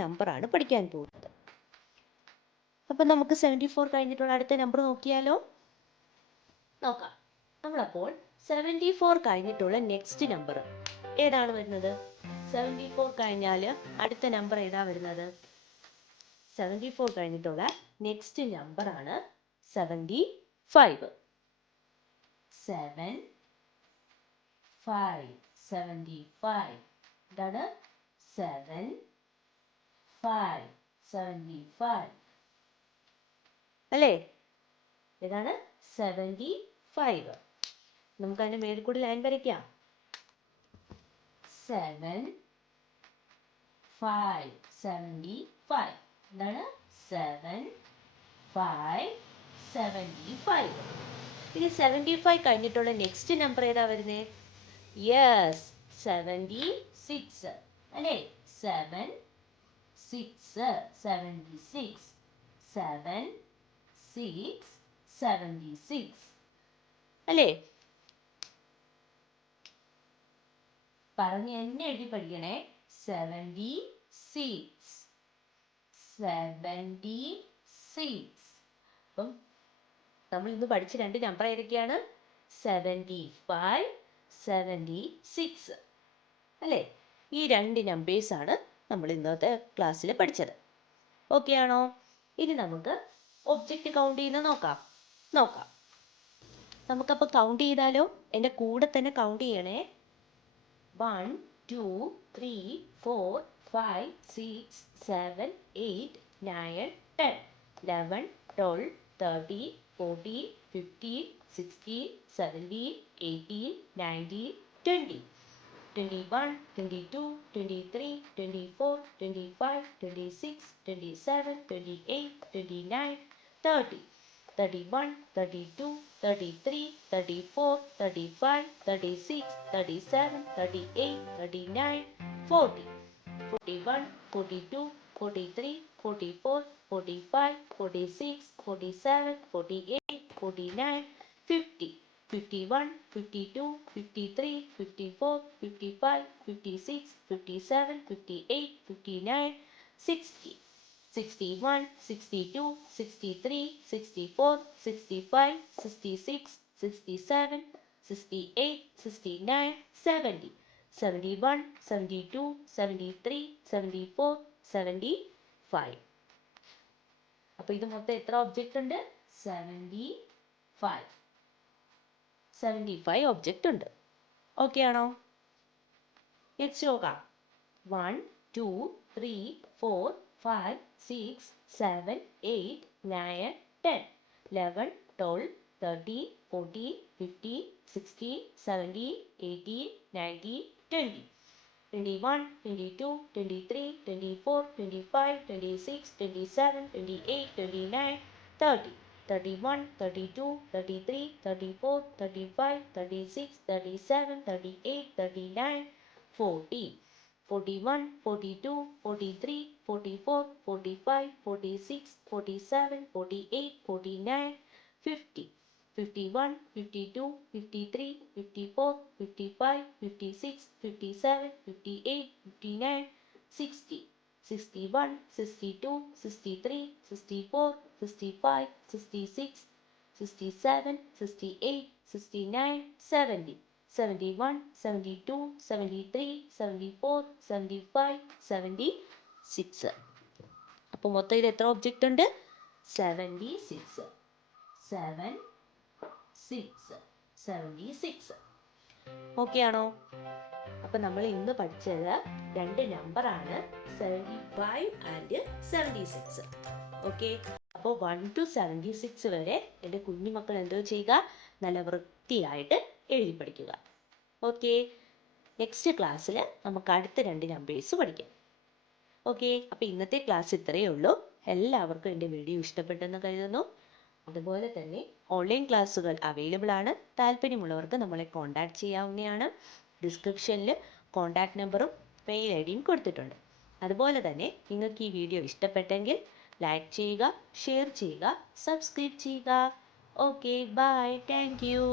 നമ്പറാണ് പഠിക്കാൻ പോകുന്നത്. അപ്പം നമുക്ക് 74 കഴിഞ്ഞിട്ടുള്ള അടുത്ത നമ്പർ നോക്കിയാലോ? നോക്കാം. നമ്മളപ്പോൾ 74 കഴിഞ്ഞിട്ടുള്ള നെക്സ്റ്റ് നമ്പർ ഏതാണ് വരുന്നത്? 74 കഴിഞ്ഞാൽ അടുത്ത നമ്പർ ഏതാ വരുന്നത്? 74 കഴിഞ്ഞിട്ടുള്ള നെക്സ്റ്റ് നമ്പറാണ് 75. 75 ഇതാണ് 75 അല്ലേ? ഇതാണ് 75. നമുക്ക് അതിൻ്റെ മേൽ കൂടി ലൈൻ വരയ്ക്കാം. 75 എന്താണ്? 75. ഇനി 75 കഴിഞ്ഞിട്ടുള്ള നെക്സ്റ്റ് നമ്പർ ഏതാ വരുന്നത്? യെസ്, 76 അല്ലേ? 76 അല്ലേ? പറഞ്ഞ് എന്നെ എഴുതി പഠിക്കണേ. 76. അപ്പം നമ്മൾ ഇന്ന് പഠിച്ച രണ്ട് നമ്പർ ഏതൊക്കെയാണ്? 75, 76 അല്ലേ? ഈ രണ്ട് നമ്പേഴ്സാണ് നമ്മൾ ഇന്നത്തെ ക്ലാസ്സിൽ പഠിച്ചത്. ഓക്കെ ആണോ? ഇനി നമുക്ക് ഒബ്ജക്റ്റ് കൗണ്ട് ചെയ്യുന്നത് നോക്കാം. നമുക്കപ്പോൾ കൗണ്ട് ചെയ്താലോ? എൻ്റെ കൂടെ തന്നെ കൗണ്ട് ചെയ്യണേ. 1, 2, 3, 4, 5, 6, 7, 8, 9, 10, 11, 12, 13, 14, 15, 16, 17, 18, 19, 20, 21, 22, 23, 24, 25, 26, 27, 28, 29, 30, 31, 32, 33, 34, 35, 36, 37, 38, 39, 40, 41, 42, 43, 44, 45, 46, 47, 48, 49, 50, 51, 52, 53, 54, 55, 56, 57, 58, 59, 60, 61, 62, 63, 64, 65, 66, 67, 68, 69, 70, 71, 72, 73, 74, 75. അപ്പോൾ ഇത് മൊത്തം എത്ര ഒബ്ജക്റ്റ് ഉണ്ട്? 75 ഒബ്ജക്റ്റ് ഉണ്ട്. ഓക്കെ ആണോ? നെക്സ്റ്റ് നോക്കാം. 1, 2, 3, 4, 5, 6, 7, 8, 9, 10, 11, 12, 13, 14, 15, 16, 17, 18, 19, 20, 21, 22, 23, 24, 25, 26, 27, 28, 29, 30, 31, 32, 33, 34, 35, 36, 37, 38, 39, 40, 41, 42, 43, 44, 45, 46, 47, 48, 49, 50, 51, 52, 53, 54, 55, 56, 57, 58, 59, 60, 61, 62, 63, 64, 65, 66, 67, 68, 69, 70, 71, 72, 73, 74, 75, 76. അപ്പോൾ മൊത്തം ഇത് എത്ര ഒബ്ജക്റ്റ് ഉണ്ട്? 76. ഓക്കെ ആണോ? അപ്പം നമ്മൾ ഇന്ന് പഠിച്ചത് രണ്ട് നമ്പറാണ്, 75 ആൻഡ് 76. ഓക്കെ, അപ്പോൾ 1 to 76 വരെ എൻ്റെ കുഞ്ഞുമക്കൾ എന്തോ ചെയ്യുക? നല്ല വൃത്തിയായിട്ട് എഴുതി പഠിക്കുക. ഓക്കെ, നെക്സ്റ്റ് ക്ലാസ്സിൽ നമുക്ക് അടുത്ത രണ്ട് നമ്പേഴ്സ് പഠിക്കാം. ഓക്കെ, അപ്പോൾ ഇന്നത്തെ ക്ലാസ് ഇത്രയേ ഉള്ളൂ. എല്ലാവർക്കും എൻ്റെ വീഡിയോ ഇഷ്ടപ്പെട്ടെന്ന് കരുതുന്നു. അതുപോലെ തന്നെ ഓൺലൈൻ ക്ലാസ്സുകൾ അവൈലബിൾ ആണ്. താല്പര്യമുള്ളവർക്ക് നമ്മളെ കോൺടാക്റ്റ് ചെയ്യാവുന്നതാണ്. ഡിസ്ക്രിപ്ഷനിൽ കോൺടാക്റ്റ് നമ്പറും മെയിൽ ഐ ഡിയും കൊടുത്തിട്ടുണ്ട്. അതുപോലെ തന്നെ നിങ്ങൾക്ക് ഈ വീഡിയോ ഇഷ്ടപ്പെട്ടെങ്കിൽ ലൈക്ക് ചെയ്യുക, ഷെയർ ചെയ്യുക, സബ്സ്ക്രൈബ് ചെയ്യുക. Okay, bye, thank U.